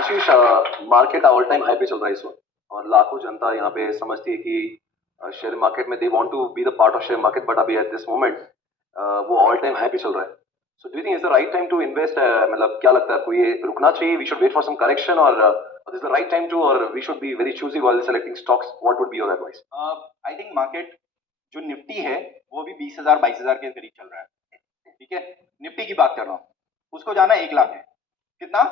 आशीष, market all time high पे चल रहा है इस वक्त और लाखों जनता यहाँ पे समझती है कि शेयर मार्केट में they want to be the part of share market, but अभी एट दिस मोमेंट वो ऑल टाइम हाई पे चल रहा है. So do you think is the right time to invest? मतलब क्या लगता है आपको, ये रुकना चाहिए, we should wait for some correction, और this the right time to, और we should be very choosy while selecting stocks? What would be your advice? I think market जो निफ्टी है वो भी 20,000 22,000 के करीब चल रहा है. ठीक है, निफ्टी की बात कर रहा हूँ. उसको जाना 1 लाख है. कितना?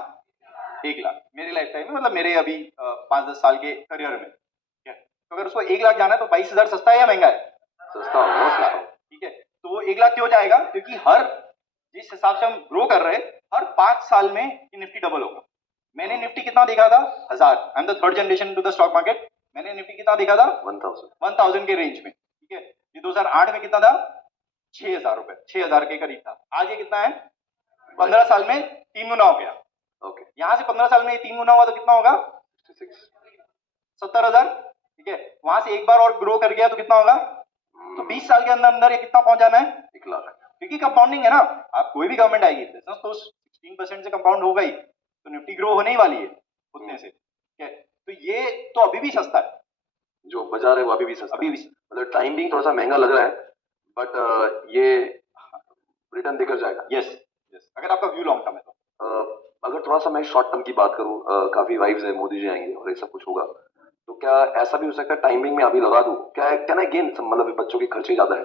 1 लाख. मेरी लाइफ टाइम में, मतलब मेरे अभी 5-10 साल के करियर में, ठीक है, तो अगर उसको 1 लाख जाना है तो 22,000 सस्ता है या महंगा है? सस्ता, बहुत सस्ता. ठीक है, तो वो 1 लाख क्यों जाएगा? क्योंकि हर जिस हिसाब से हम ग्रो कर रहे हैं, हर 5 साल में ये निफ्टी डबल होगा. मैंने निफ्टी कितना देखा था? 1000. I am the third generation to the stock market. मैंने निफ्टी कितना देखा था? 1000 के रेंज में. ठीक है, ये 2008 में कितना था? 6,000 रुपए, 6,000 के करीब था. आज ये कितना है? 15 साल में 3 गुना हो गया. ओके, यहाँ से 15 साल में 3 गुना हुआ तो कितना होगा? 70,000. ठीक है, वहां से एक बार और ग्रो कर गया तो कितना होगा? तो 20 साल के अंदर अंदर ये कितना पहुंच जाना है? 1 लाख. क्योंकि कंपाउंडिंग है ना. आप कोई भी गवर्नमेंट आएगी, बिजनेस तो 16% से कंपाउंड होगा ही, तो निफ्टी ग्रो होने ही वाली है उतने से. ठीक है, तो ये तो अभी भी सस्ता है. जो बाजार है वो अभी भी सस्ता, अभी भी. मतलब टाइम भी थोड़ा सा महंगा लग रहा है, बट ये रिटर्न देकर जाएगा. यस, अगर आपका व्यू लॉन्ग टर्म है तो. अगर थोड़ा सा मैं शॉर्ट टर्म की बात करूं, काफी वाइब्स है, मोदी जी आएंगे और ये सब कुछ होगा, तो क्या ऐसा भी हो सकता है टाइमिंग में अभी लगा दूं? क्या कैन आई गेन, मतलब बच्चों के खर्चे ज्यादा है,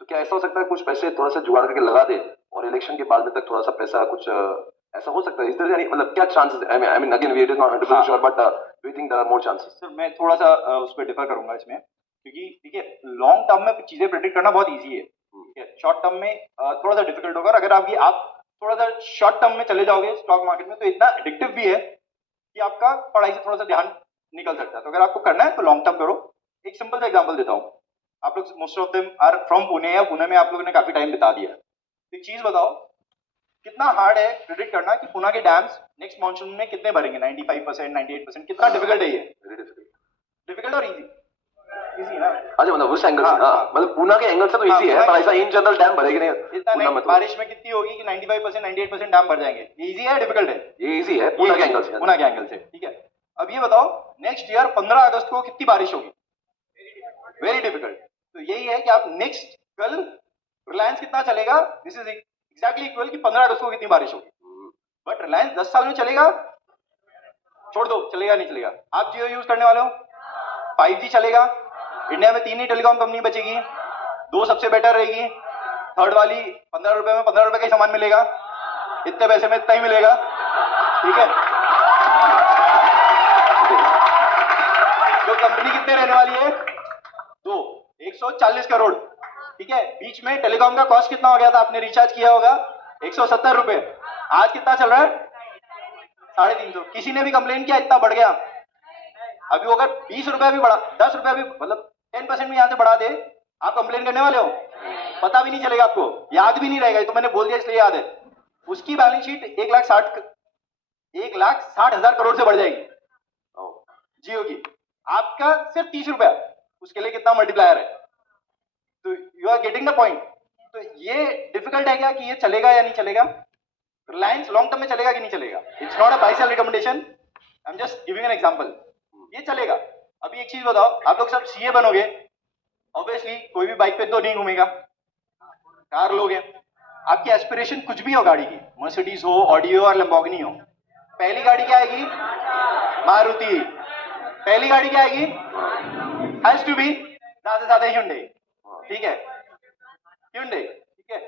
तो क्या ऐसा हो सकता है कुछ पैसे थोड़ा सा जुगाड़ करके लगा दे और इलेक्शन के बाद में तक थोड़ा सा पैसा कुछ ऐसा हो सकता है? इस तरह से, मतलब क्या chances? I mean again we it is not 100% sure, but do you think there are more chances? Sir मैं थोड़ा सा उस पर डिफर करूंगा इसमें, क्योंकि देखिए लॉन्ग टर्म में चीजें प्रेडिक्ट करना बहुत इजी है. ठीक है, शॉर्ट टर्म में थोड़ा सा डिफिकल्ट होगा. अगर आप थोड़ा सा शॉर्ट टर्म में चले जाओगे स्टॉक मार्केट में, तो इतना एडिक्टिव भी है कि आपका पढ़ाई से थोड़ा सा ध्यान निकल सकता है. तो अगर आपको करना है तो लॉन्ग टर्म करो. एक सिंपल सा एग्जांपल देता हूँ. आप लोग most of them are from Pune, या पुणे में आप लोगों ने काफी टाइम बिता दिया. तो एक चीज बताओ, कितना हार्ड है प्रेडिक्ट करना कि पुणे के डैम्स नेक्स्ट मॉनसून में कितने भरेंगे? 95%, 98%. कितना डिफिकल्ट है ये? डिफिकल्ट और इजी? इजी ना. अच्छा, मतलब उस एंगल से, मतलब पुणे के एंगल से तो इजी है, पर ऐसा इन जनरल डैम भरेगी नहीं इतना नहीं. मतलब बारिश में कितनी होगी कि 95%, 98% डैम भर जाएंगे? इजी है डिफिकल्ट है? ये इजी है पुणे के एंगल से. पुणे के एंगल से. ठीक है, अब ये बताओ नेक्स्ट ईयर 15 अगस्त को कितनी बारिश होगी? Very difficult. तो यही है कि आप नेक्स्ट कल रिलायंस कितना चलेगा, दिस इज एग्जैक्टली इक्वल कि 15 अगस्त को कितनी बारिश होगी. बट रिलायंस 10 साल में चलेगा? छोड़ दो, चलेगा नहीं चलेगा. आप जियो यूज करने वाले हो, 5G चलेगा. इंडिया में 3 ही टेलीकॉम कंपनी बचेगी, 2 सबसे बेटर रहेगी, थर्ड वाली 15 रुपए में 15 रुपए का ही सामान मिलेगा, इतने पैसे में इतना ही मिलेगा. ठीक है, तो कंपनी कितने रहने वाली है? 140 करोड़. ठीक है, बीच में टेलीकॉम का कॉस्ट कितना हो गया था? आपने रिचार्ज किया होगा 170 रुपए. आज कितना चल रहा है? 350. किसी ने भी कंप्लेन किया इतना बढ़ गया? अभी वो अगर 20 रुपया भी बढ़ा, 10 रुपया भी, मतलब 10% भी यहाँ से बढ़ा दे, आप कंप्लेन करने वाले हो? पता भी नहीं चलेगा आपको, याद भी नहीं रहेगा. तो मैंने बोल दिया इसलिए याद है. उसकी बैलेंस शीट 1,60,000 करोड़ से बढ़ जाएगी जियो की. आपका सिर्फ 30 रुपया, उसके लिए कितना मल्टीप्लायर है. तो you are getting the point. तो ये डिफिकल्ट है क्या कि ये चलेगा या नहीं चलेगा? रिलायंस लॉन्ग टर्म में चलेगा कि नहीं चलेगा? It's not a buy sell recommendation, I am just giving an example. ये चलेगा. अभी एक चीज बताओ, आप लोग सब सीए बनोगे, ऑब्वियसली कोई भी बाइक पे तो नहीं घूमेगा, कार लोगे. आपकी एस्पिरेशन कुछ भी हो गाड़ी की, मर्सिडीज हो, ऑडी हो और लैम्बोर्गिनी हो, पहली गाड़ी क्या आएगी? मारुति. पहली गाड़ी क्या आएगी? हैज टू बी ज्यादा से ज्यादा hyundai. ठीक है, hyundai. ठीक है,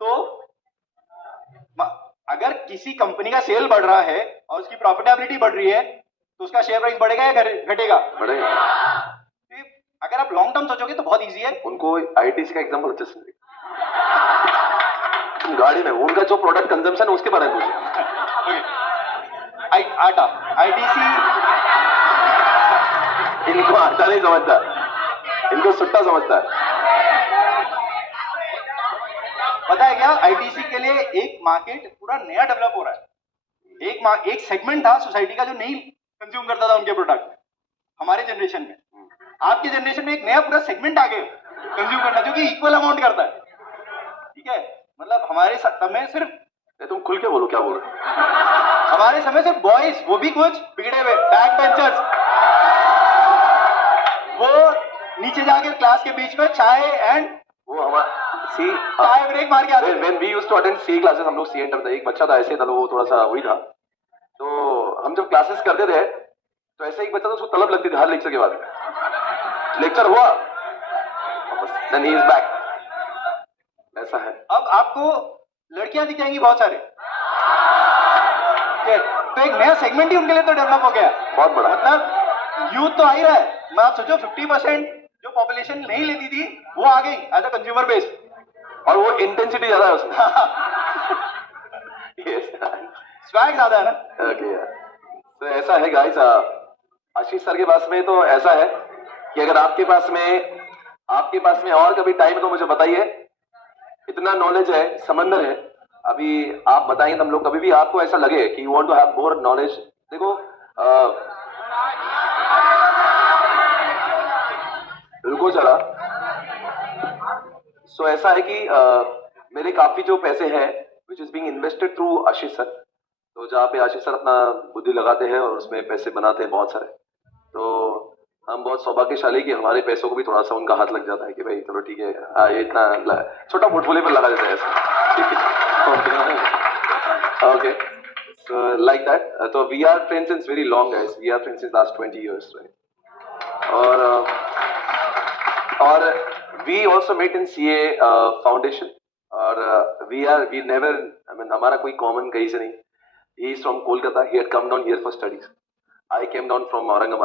तो अगर किसी कंपनी का सेल बढ़ रहा है और उसकी प्रॉफिटेबिलिटी बढ़ रही है, तो उसका शेयर प्राइस बढ़ेगा या घटेगा? बढ़ेगा. अगर आप लॉन्ग टर्म सोचोगे तो बहुत इजी है. उनको आईटीसी का एग्जांपल अच्छे से गाड़ी में उनका जो प्रोडक्ट कंजम्पशन है उसके बारे में पूछिए. आटा, आईटीसी. इनको आटा नहीं समझता, इनको सुट्टा समझता है. पता है क्या, आईटीसी के लिए एक मार्केट पूरा नया डेवलप हो रहा है. एक सेगमेंट था सोसाइटी का जो नहीं कंज्यूम करता था उनके प्रोडक्ट. हमारे जनरेशन में, आपके जनरेशन में एक नया पूरा सेगमेंट आ गया कंज्यूम करना, जो कि इक्वल अमाउंट करता है. ठीक है, मतलब हमारे समय सिर्फ नहीं, तुम खुल के बोलो क्या बोल रहे हो। हमारे समय से बॉयज, वो भी कुछ बिगड़े हुए बैक बेंचर्स, वो नीचे जाके क्लास के बीच में चाय एंड वो हमारा सी चाय ब्रेक मार के आते थे। when we used to attend C classes, हम लोग सी एंटर था, एक बच्चा था ऐसे था, वो थोड़ा सा वही था, तो हम जब क्लासेस करते थे तो ऐसे एक बच्चा था, उसको तलब लगती थी हर लेक्चर के बाद। लेक्चर हुआ देन ही इज बैक, ऐसा है। अब आपको लड़कियां दिखाएंगी बहुत सारे, तो एक नया सेगमेंट ही उनके लिए तो डेवलप हो गया, बहुत बड़ा। मतलब यूथ तो आ ही रहा है। मैं आप सोचो 50% जो पॉपुलेशन नहीं लेती थी वो आ गई एज अ कंज्यूमर बेस, और वो इंटेंसिटी ज्यादा है उसमें। स्वैग ज्यादा है ना। ओके यार, तो ऐसा है गाइस, आशीष सर के पास में तो ऐसा है कि अगर आपके पास में और कभी टाइम तो मुझे बताइए, इतना नॉलेज है, समंदर है। अभी आप बताएंगे तो हम लोग, कभी भी आपको ऐसा लगे कि you want to have more knowledge, देखो रुको जरा। सो ऐसा है कि मेरे काफी जो पैसे हैं which is being invested through Ashish sir, तो जहाँ पे आशीष सर अपना बुद्धि लगाते हैं और उसमें पैसे बनाते हैं बहुत सारे, तो हम बहुत सौभाग्यशाली कि हमारे पैसों को भी थोड़ा सा उनका हाथ लग जाता है कि भाई चलो ठीक है, ये इतना छोटा पोर्टफोलियो पर लगा देते हैं ऐसा, ठीक है। ओके, so like that, तो we are friends since very long guys, we are friends since last 20 years, right? और we also met in CA foundation, और we never, I mean हमारा कोई common कहीं से नहीं। He is from Kolkata, he had come down here for studies, I came down from Aurangabad।